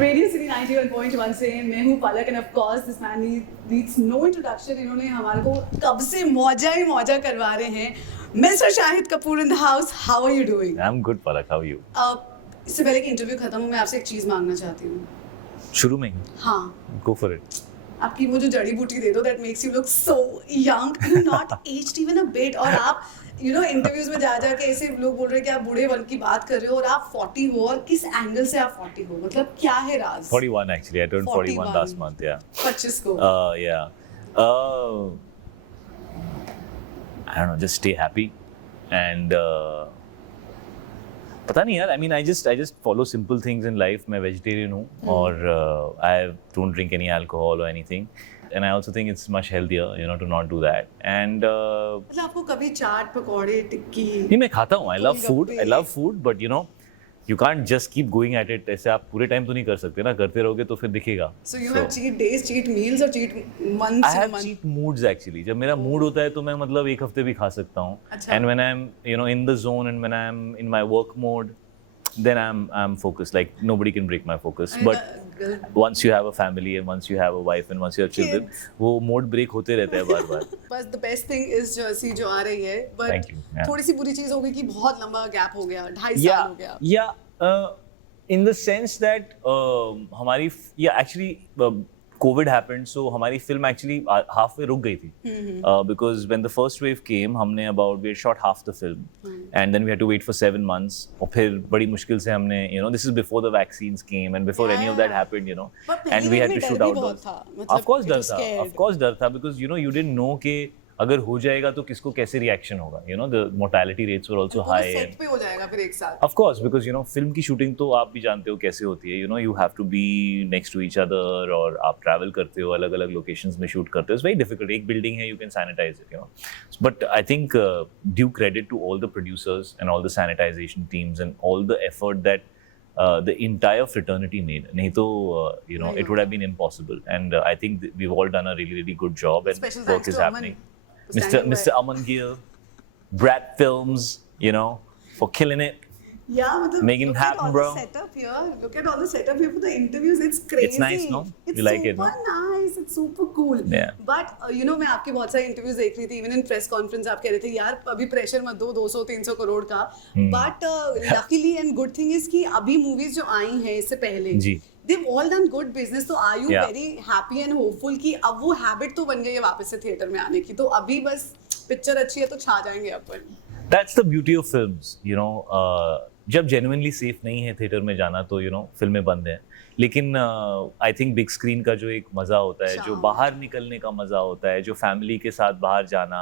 Radio city 91.1 से मैं हूँ Palak and of course this man needs no introduction. इन्होंने हमारे को कब से मौजा ही मौजा करवा रहे हैं. Mister Shahid Kapoor in the house. How are you doing? I am good Palak, how are you? इससे पहले कि इंटरव्यू खत्म हो मैं आपसे एक चीज मांगना चाहती हूँ. शुरू में ही? हाँ. Go for it. आपकी वो जो जड़ी बूटी दे दो that makes you look so young, you not aged even a bit. और आप इंटरव्यूज में जा के ऐसे लोग बोल रहे हैं कि आप बूढ़े वन की बात कर रहे हो और आप 40 हो. और किस एंगल से आप 40 हो? मतलब क्या है राज? 41 actually. I turned 41 last month. Yeah. 25 को. Yeah. I don't know. Just stay happy and. पता नहीं यार. I mean, I just follow simple things in life. मैं vegetarian हूँ और I don't drink any alcohol or anything. And I also think it's much healthier, to not do that. And मतलब आपको कभी चाट पकौड़े टिक्की? नहीं, मैं खाता हूँ. I love food, but you can't just keep going at it. ऐसे आप पूरे टाइम तो नहीं कर सकते ना. करते रहोगे तो फिर दिखेगा. So you have cheat days, cheat meals और cheat months? I have cheat moods actually. जब मेरा मूड होता है तो मैं मतलब एक हफ्ते भी खा सकता हूँ. And when I'm in the zone and when I'm in my work mode, then I'm focused. Like nobody can break my focus. But once you have a family and once you have a wife and once you have children, वो mode break होते रहते हैं बार-बार. बस the best thing is Jersey जो आ रही है. But Thank you. Yeah. थोड़ी सी बुरी चीज हो गई कि बहुत लंबा गैप हो गया. 2.5 साल हो गया. Yeah. In the sense that हमारी actually COVID happened, so हमारी film actually halfway रुक गई थी. Because when the first wave came, we had shot half the film, and then we had to wait for 7 months. और फिर बड़ी मुश्किल से हमने, this is before the vaccines came and before any of that happened, and we had to shoot outdoors. Of course डर था, because you didn't know कि अगर हो जाएगा तो किसको कैसे रिएक्शन होगा. The mortality rates were also high. Set पे हो जाएगा फिर एक साथ. Of course, because फिल्म की शूटिंग तो आप भी जानते हो कैसे होती है. You have to be next to each other और आप ट्रैवल करते हो, अलग अलग लोकेशंस में शूट करते हो. It's very difficult. एक बिल्डिंग है, you can sanitize it. But I think due credit to all the producers and all the sanitization teams and all the effort that the entire fraternity made. नहीं तो it would have been impossible. And I think we've all done a really, really good job and Special work thanks is to happening. Mr. Aman Gill, Brad Films, for killing it. Yeah, मतलब making it happen, bro. Look at all the setup here for the interviews. It's crazy. It's nice, no? You like it, no? It's super nice. It's super cool. Yeah. But मैं आपके बहुत सारे interviews देख रही थी. Even in press conference आप कह रहे थे यार अभी प्रेशर मत दो 200-300 करोड़ का. But luckily and good thing is कि अभी मूवीज जो आई हैं इससे पहले जी. They've all done good business. तो are you very happy and hopeful कि अब वो हैबिट तो बन गई है वापस से थिएटर में आने की. तो अभी बस पिक्चर अच्छी है तो छा जाएंगे अपन. That's the beauty of films, जब genuinely safe नहीं है थिएटर में जाना तो फिल्में बंद हैं. लेकिन आई थिंक बिग स्क्रीन का जो एक मजा होता है, जो बाहर निकलने का मजा होता है, जो फैमिली के साथ बाहर जाना,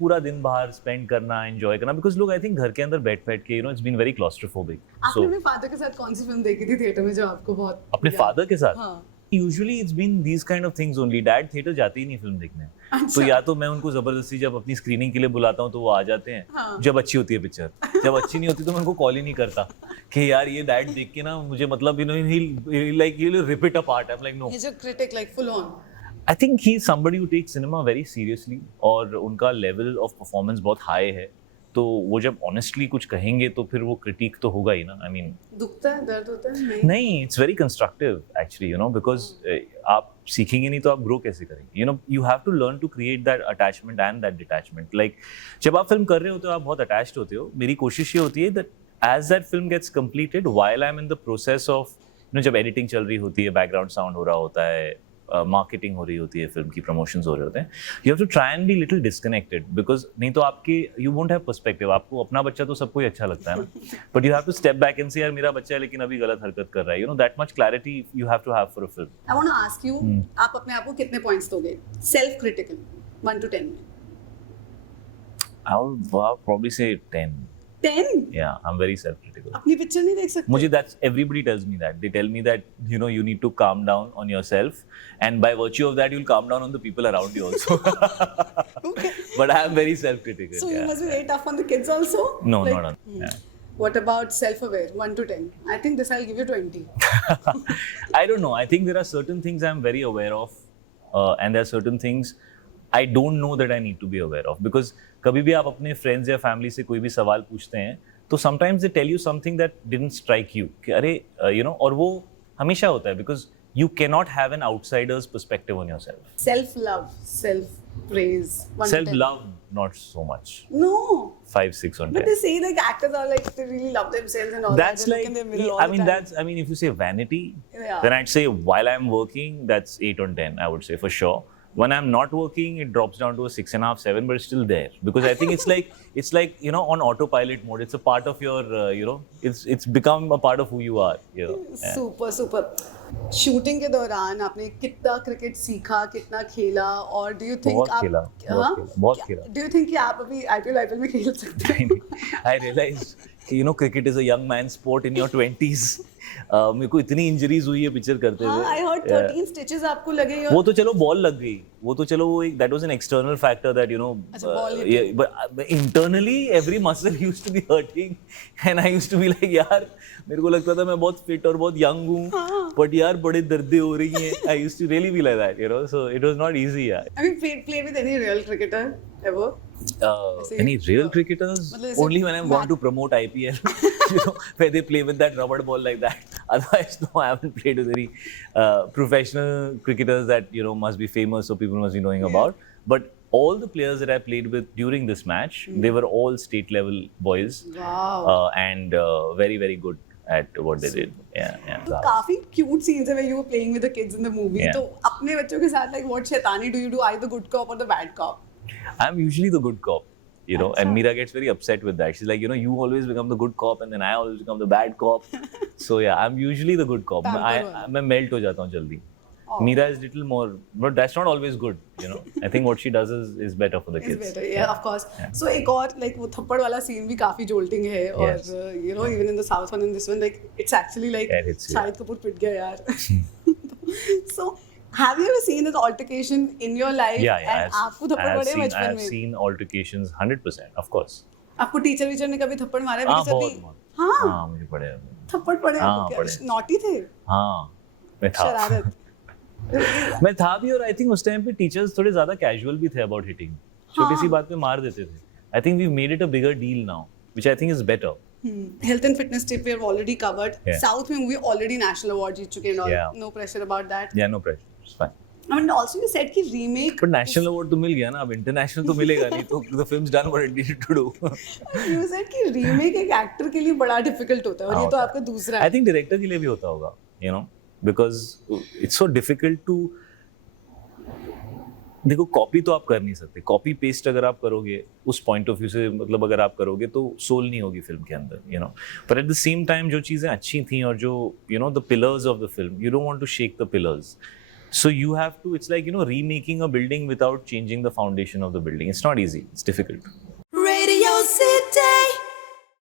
पूरा दिन बाहर स्पेंड करना, एंजॉय करना. बिकॉज लोग आई थिंक घर के अंदर बैठ के इट्स बीन वेरी क्लॉस्ट्रोफोबिक. आपने अपने फादर के साथ कौन सी फिल्म देखी थी थिएटर में जो आपको बहुत? अपने फादर के साथ? हाँ. Usually it's been these kind of things only. Dad theatre जाते ही नहीं फिल्म देखने. तो या तो मैं उनको जबरदस्ती जब अपनी स्क्रीनिंग के लिए बुलाता हूँ तो वो आ जाते हैं. हाँ. जब अच्छी होती है पिक्चर. जब अच्छी नहीं होती तो मैं उनको कॉल ही नहीं करता कि यार ये डैड देख के ना मुझे मतलब he'll rip it apart. I'm like no. He's a critic like full on. I think he's somebody who takes cinema very seriously और उनका level of performance बहुत high है. तो वो जब ऑनेस्टली कुछ कहेंगे तो फिर वो क्रिटिक तो होगा ही ना. आई मीन दुखता है, दर्द होता है? नहीं, it's very constructive actually, because आप सीखेंगे नहीं तो आप ग्रो कैसे करेंगे. You have to learn to create that attachment and that detachment. Like जब आप फिल्म कर रहे होते हो आप बहुत अटैच्ड होते हो. मेरी कोशिश ये होती है that as that film gets completed, while I am in the process of जब एडिटिंग चल रही होती है, बैकग्राउंड साउंड हो रहा होता है, मार्केटिंग हो रही होती है, फिल्म की प्रमोशंस हो रहे होते हैं, you have to try and be little disconnected. Because नहीं तो आपके यू वोंट हैव पर्सपेक्टिव. आपको अपना बच्चा तो सबको ही अच्छा लगता है ना, but you have to step back and say यार मेरा बच्चा है लेकिन अभी गलत हरकत कर रहा है. That much clarity you have to have for a film. I want to ask you, आप अपने आप को कितने पॉइंट्स दोगे सेल्फ क्रिटिकल 1 to 10 में? आई वुड प्रोबब्ली से 10. 10? Yeah, I'm very self-critical. अपनी पिक्चर नहीं देख सकते? मुझे everybody tells me that. They tell me that you need to calm down on yourself, and by virtue of that, you'll calm down on the people around you also. Okay. But I am very self-critical. So you must be very tough on the kids also? No, not on. Yeah. What about self-aware? 1 to 10. I think this I'll give you 20. I don't know. I think there are certain things I'm very aware of, and there are certain things I don't know that I need to be aware of. Because कभी भी आप अपने friends या family से कोई भी सवाल पूछते हैं तो sometimes they tell you something that didn't strike you कि अरे और वो हमेशा होता है because you cannot have an outsider's perspective on yourself. Self love, self praise. Self love, not so much. No. 5, 6 on 10. But they say like actors are like they really love themselves and all That's that. They like, look in their mirror all the time. I mean, if you say vanity, Yeah. then I'd say while I'm working, that's 8 on 10, I would say for sure. When I'm not working, it drops down to a 6.5, 7, but it's still there because I think it's like you know on autopilot mode. It's a part of your it's become a part of who you are. You know. Yeah. Super super. Shooting के दौरान आपने कितना cricket सीखा, कितना खेला, और do you think बहुत आप खेला, बहुत खेला. डू यू थिंक कि आप अभी आईपीएल में खेल सकते हैं? I realized कि cricket is a young man's sport in your 20s. मेरे को इतनी इंजरीज हुई है पिक्चर करते हुए. हाँ, I heard 13 stitches आपको लगे. वो तो चलो बॉल लग गई, वो तो चलो वो एक that was an external factor that अच्छा, ball hit. but internally every muscle used to be hurting and I used to be like यार मेरे को लगता था मैं बहुत फिट और बहुत यंग हूँ, but यार बड़े दर्दें हो रही हैं. I used to really be like that, so it was not easy यार. I mean, played with any real cricketer ever? Any real cricketers? Only when I'm going to promote IPL, where they play with that rubber ball like that. Otherwise, no, I haven't played with any professional cricketers that must be famous, so people must be knowing about. But all the players that I played with during this match, they were all state level boys. Wow. And very, very good at what they did. Yeah. तो काफी cute scenes है where you were playing with the kids in the movie. Yeah. तो अपने बच्चों के साथ like what शैतानी do you do? Are you the good cop or the bad cop? I'm usually the good cop, and Meera gets very upset with that. She's like, you always become the good cop and then I always become the bad cop. So yeah, I'm usually the good cop. मैं melt हो जाता हूँ जल्दी. Meera is little more, but that's not always good, I think what she does is better for the kids. It's better, yeah, of course. Yeah. So एक और like वो थप्पड़ वाला scene भी काफी jolting है, Yes. और even in the South one and this one, like it's actually like Shahid Kapoor पिट गया यार. So have you ever seen this altercation in your life? Yeah. And आपको थप्पड़ पड़े बचपन में? I've seen altercations 100%, of course. आपको teacher ने कभी थप्पड़ मारा है? बहुत. हाँ, मुझे पड़े. थप्पड़ पड़े आपको क्या? नॉटी थे? हाँ, मैं था. शरारत. मैं था भी, और आई थिंक उस टाइम पे टीचर्स थोड़े ज्यादा कैजुअल भी थे अबाउट हिटिंग. छोटी सी बात पे मार देते थे. I think we made it a bigger deal now, which I think is better. Health and fitness tip we have already covered. Yeah. South में movie already national award जीत चुके हैं and all. Yeah. No pressure about that. Yeah, no pressure. It's fine. I mean, also you said कि remake. But national award तो मिल गया ना, अब international तो मिलेगा नहीं, तो the film's done what it needed to do. You said कि remake एक actor के लिए बड़ा difficult होता है, और ये तो आपका दूसरा है. I think director के लिए भी होता होगा, because it's so difficult to. देखो कॉपी तो आप कर नहीं सकते. कॉपी पेस्ट अगर आप करोगे उस पॉइंट ऑफ व्यू से, मतलब अगर आप करोगे तो सोल नहीं होगी फिल्म के अंदर, पर एट द सेम टाइम जो चीजें अच्छी थी और जो the pillars of the film, you don't want to shake the pillars. So you have to, it's like, remaking a building without changing the foundation of the building. It's not easy. It's difficult. Radio City.